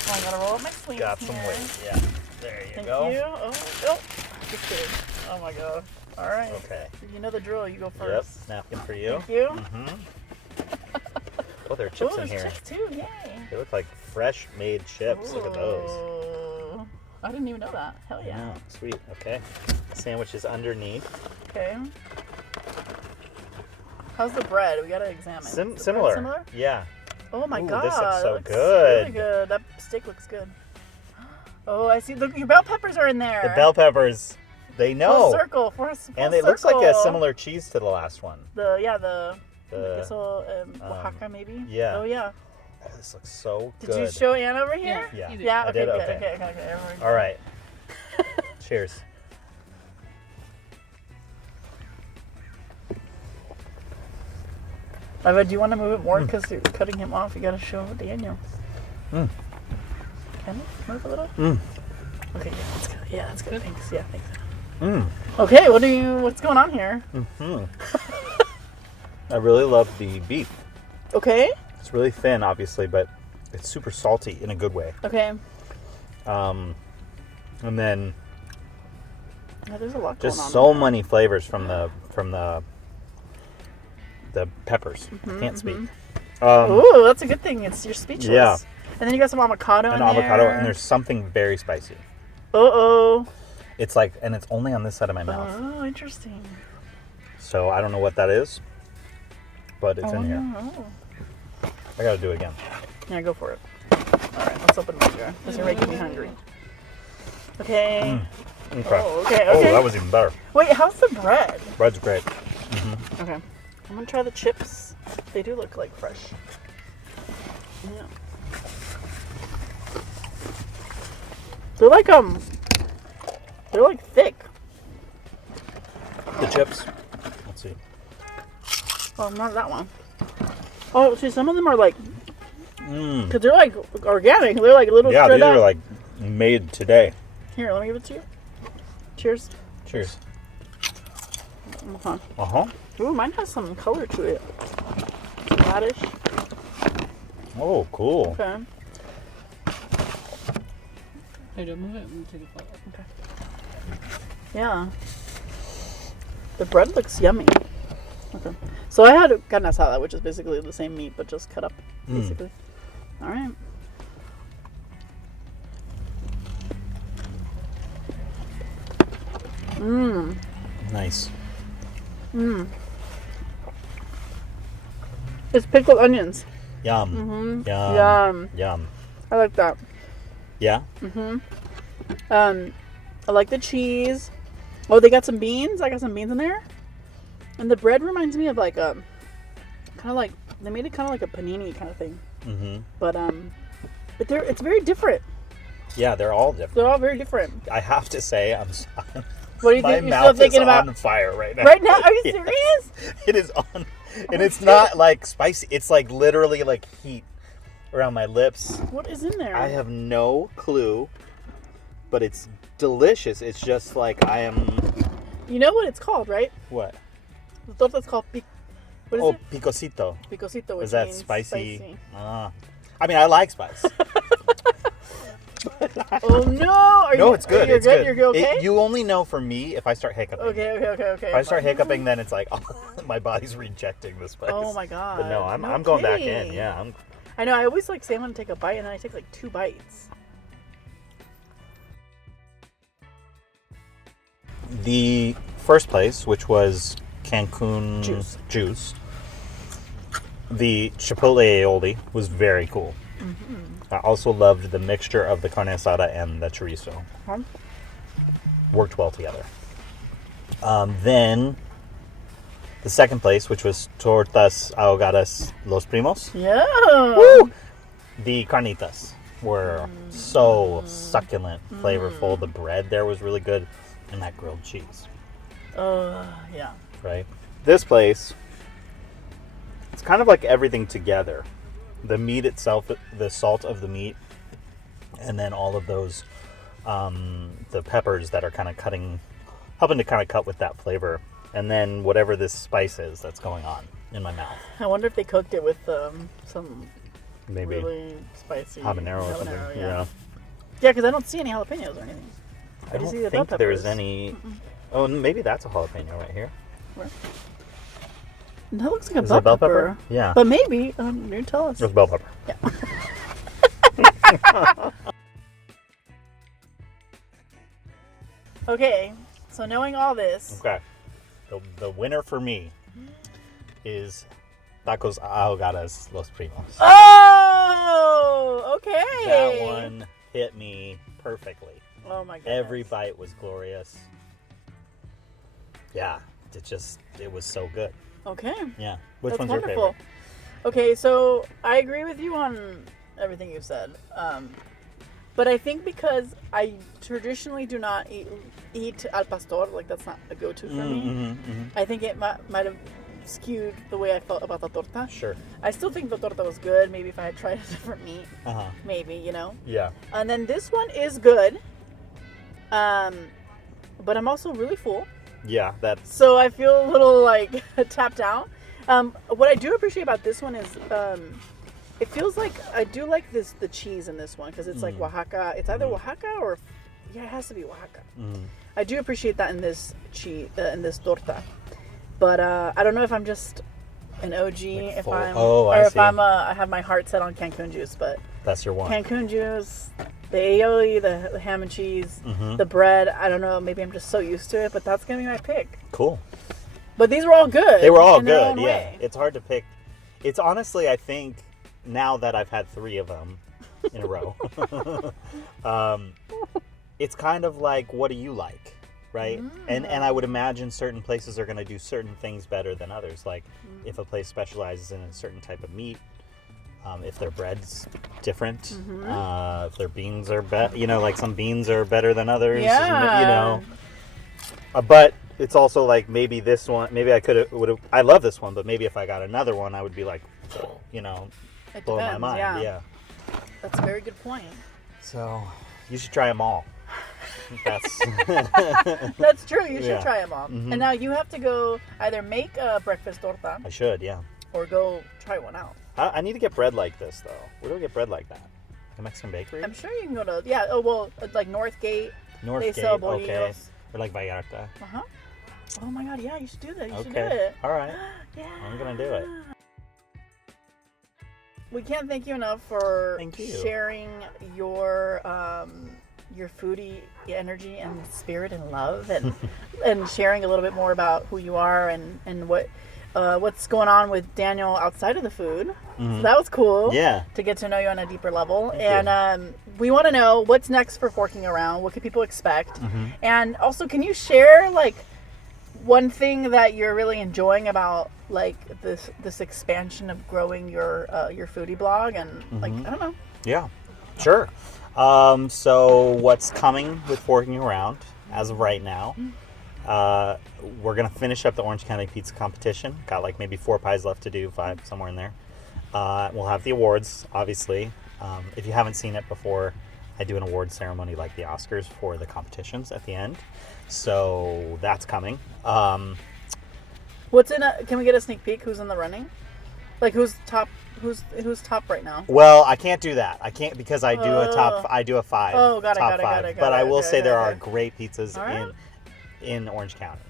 Well, I'm gonna roll up my sleeves. Got some weight. Yeah. There you go. Thank you. Oh, just kidding. Oh my god. All right. Okay. You know the drill. You go Yep. first. Napkin for you. Thank you. Mm-hmm. Oh, there are chips in here. Chips too. Yay. They look like fresh made chips. Look at those. Ooh. I didn't even know that. Hell yeah. Yeah, sweet. Okay. Sandwich is underneath. Okay. How's the bread? We gotta examine. Similar. Similar? Yeah. Oh my Ooh, god. this looks that so looks good. Really good. That steak looks good. Oh, I see. Look, your bell peppers are in there. The bell peppers, they know. Full circle. And it looks like a similar cheese to the last one. The The- queso Oaxaca maybe. yeah. Oh yeah. Oh, this looks so Did good. you show Ann over here? Yeah. You did. Yeah. I Okay. did, Good. okay. Okay. Everyone- All right. Cheers. Eva, do you want to move it more because you're cutting him off? You got to show Daniel. Mm. Can you move a little? Mm. Okay. Yeah. That's good. Yeah. That's good. Thanks. Yeah. Thanks. Mm. Okay. What's going on here? Hmm. I really love the beef. Okay. It's really thin, obviously, but it's super salty in a good way. Okay. And then Yeah, there's a lot just going on. so many flavors from the peppers. Can't speak. Ooh, that's a good thing. You're speechless. Yeah. And then you got some avocado And in avocado, there. and there's something very spicy. Uh-oh. It's like, and it's only on this side of my mouth. Oh, interesting. So I don't know what that is, but it's in here. Oh. I gotta do it again. Yeah, go for it. All right, let's open my jar because you're making me hungry. Okay. Okay. Oh, okay, Oh, okay. that was even better. Wait, how's the bread? Bread's great. Okay. I'm gonna try the chips. They do look like fresh. Yeah. They're like thick. The chips. Let's see. Oh, not that one. Oh, see, some of them are like, Mm. because they're like organic. They're like little Yeah, straight these up. are like made today. Here, let me give it to you. Cheers. Cheers. Okay. Uh huh. Ooh, mine has some color to it. Some radish. Oh, cool. Okay. Hey, don't move it. I'm gonna take a photo. Yeah. The bread looks yummy. Okay. So I had carne asada, which is basically the same meat, but just cut up, basically. All right. Mmm. Nice. Mmm. It's pickled onions. Yum. Mm-hmm. Yum. Yum. Yum. I like that. Yeah? I like the cheese. Oh, they got some beans. I got some beans in there. And the bread reminds me of like a kind of like they made it kind of like a panini kind of thing. Mm-hmm. But it's very different. Yeah, they're all different. They're all very different. I have to say, What do you my think? You're mouth still thinking is about on fire right now. right now? Are you Yeah. serious? It is on, and it's not like spicy. It's like literally like heat around my lips. What is in there? I have no clue, but it's delicious. It's just like I am. You know what it's called, right? What? The torta's called what is Oh, it? picosito. Picosito, which Is that means spicy? Ah. I mean, I like spice. Oh no! Are No, you, it's good. You're It's good. good. You're okay. You only know for me if I start hiccuping. Okay. If I start hiccuping, then it's like my body's rejecting the spice. Oh my god! But no, I'm Okay. going back in. Yeah, I know. I always like say I'm gonna take a bite, and then I take like 2 bites. The first place, which was Cancun Juice, the chipotle aioli was very cool. I also loved the mixture of the carne asada and the chorizo. Huh? Worked well together. Then the second place, which was Tortas Ahogadas Los Primos, Yeah. the carnitas were so succulent, flavorful. The bread there was really good, and that grilled cheese. Yeah. Right? This place, it's kind of like everything together. The meat itself, the salt of the meat, and then all of those, the peppers that are kind of helping to kind of cut with that flavor. And then whatever this spice is that's going on in my mouth. I wonder if they cooked it with some Maybe really spicy habanero or something. Yeah, because I don't see any jalapenos or anything. I do you see don't the bell think there's peppers? any... Oh, maybe that's a jalapeno right here. Where? That looks like a Is it bell, a bell pepper? Yeah. But maybe. You tell us. It's bell pepper. Yeah. Okay, so knowing all this, Okay. The winner for me is Tortas Ahogadas Los Primos. Oh, okay. That one hit me perfectly. Oh my goodness. Every bite was glorious. Yeah, it was so good. Okay. Yeah. Which That's one's wonderful. your favorite? Okay, so I agree with you on everything you've said. But I think because I traditionally do not eat al pastor, like that's not a go-to for me. I think it might have skewed the way I felt about the torta. Sure. I still think the torta was good. Maybe if I had tried a different meat, maybe, Yeah. And then this one is good. But I'm also really full. Yeah, So I feel a little like tapped out. What I do appreciate about this one is it feels like I do like the cheese in this one because it's like Oaxaca. It's either Oaxaca or it has to be Oaxaca. I do appreciate that in this cheese in this torta, but I don't know if I'm just an OG if I have my heart set on Cancun Juice, but that's your one. Cancun Juice, the aioli, the ham and cheese, the bread. I don't know. Maybe I'm just so used to it, but that's gonna be my pick. Cool. But these were all good. They were all in their good. own Yeah. way. It's hard to pick. It's honestly, I think, now that I've had 3 of them in a row, it's kind of like, what do you like, right? And I would imagine certain places are going to do certain things better than others. Like if a place specializes in a certain type of meat, if their bread's different, if their beans are better, like some beans are better than others, Yeah. But it's also like maybe this one, maybe I love this one, but maybe if I got another one, I would be like, It blow my depends, mind. Yeah. That's a very good point. So you should try them all. That's true. You should Yeah. try them all. And now you have to go either make a breakfast torta I should, yeah. or go try one out. I need to get bread like this, though. Where do I get bread like that? A Mexican bakery? I'm sure you can go to like Northgate. Northgate, they sell okay. bolillos. Or like Vallarta. Oh my God! Yeah, you should do that. You should do Okay. it. All right. Yeah. I'm going to do it. We can't thank you enough for Thank you. sharing your foodie energy and spirit and love, and and sharing a little bit more about who you are and what's going on with Daniel outside of the food. So that was cool. Yeah. To get to know you on a deeper level. Thank And we want to know what's next for Forking Around. What can people expect? And also, can you share like one thing that you're really enjoying about like this expansion of growing your foodie blog and like I don't know. Yeah, sure. So what's coming with Forking Around as of right now? We're gonna finish up the Orange County Pizza Competition. Got like maybe 4 pies left to do, 5 somewhere in there. We'll have the awards, obviously. If you haven't seen it before, I do an award ceremony like the Oscars for the competitions at the end. So that's coming. What's in can we get a sneak peek? Who's in the running? Like who's top? Who's top right now? Well, I can't do that. I can't because I do a 5. Oh, got it, top got it, 5. got it, got But it. I will Okay, say there okay. are great pizzas All in Orange County.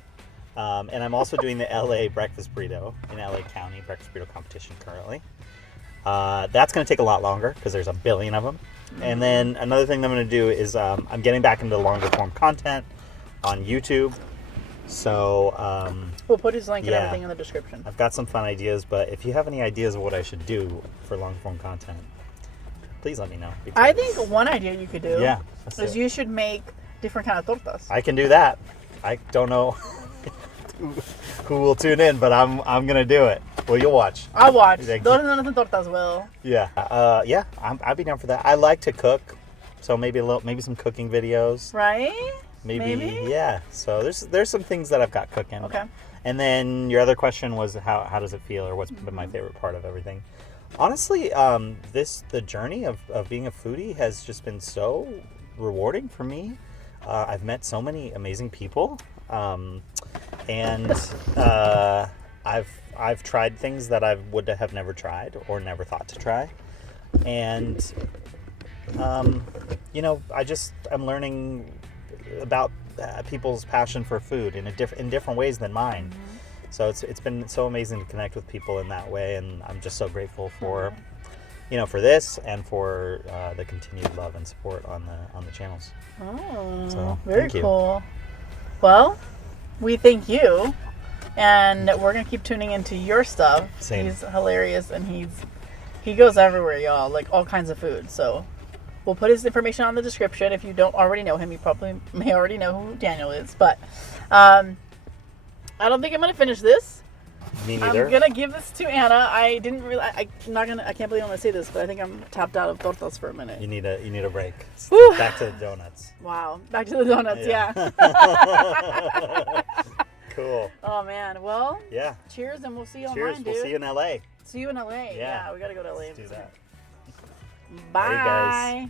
And I'm also doing the LA Breakfast Burrito in LA County Breakfast Burrito competition currently. That's going to take a lot longer because there's a billion of them. And then another thing I'm going to do is I'm getting back into longer form content on YouTube. So We'll put his link and yeah. everything in the description. I've got some fun ideas, but if you have any ideas of what I should do for long form content, please let me know. I think one idea you could do is you should make different kind of tortas. I can do that. I don't know who will tune in, but I'm gonna do it. Well, you'll watch. I'll watch. Thank Those you. are the tortas will. Yeah. I'd be down for that. I like to cook, so maybe some cooking videos. Right? Maybe. Yeah. So there's some things that I've got cooking. Okay. And then your other question was how does it feel, or what's been my favorite part of everything? Honestly, the journey of being a foodie has just been so rewarding for me. I've met so many amazing people, and I've tried things that I would have never tried or never thought to try, and I'm learning about people's passion for food in different ways than mine. So it's been so amazing to connect with people in that way, and I'm just so grateful for for this and for the continued love and support on the channels. Oh, So, very thank you. cool. Well, we thank you And we're gonna keep tuning into your stuff. Same. He's hilarious, and he goes everywhere, y'all. Like all kinds of food. So we'll put his information on the description. If you don't already know him, you probably may already know who Daniel is. But I don't think I'm gonna finish this. Me neither. I'm gonna give this to Anna. I didn't really. I can't believe I'm gonna say this, but I think I'm tapped out of tortas for a minute. You need a break. Whew. Back to the donuts. Wow, back to the donuts. Yeah. Cool. Oh man. Well. Yeah. Cheers, and we'll see you Cheers. online, dude. We'll see you in LA. See you in LA. Yeah, we gotta go to LA. Let's do that. Bye. Bye, guys.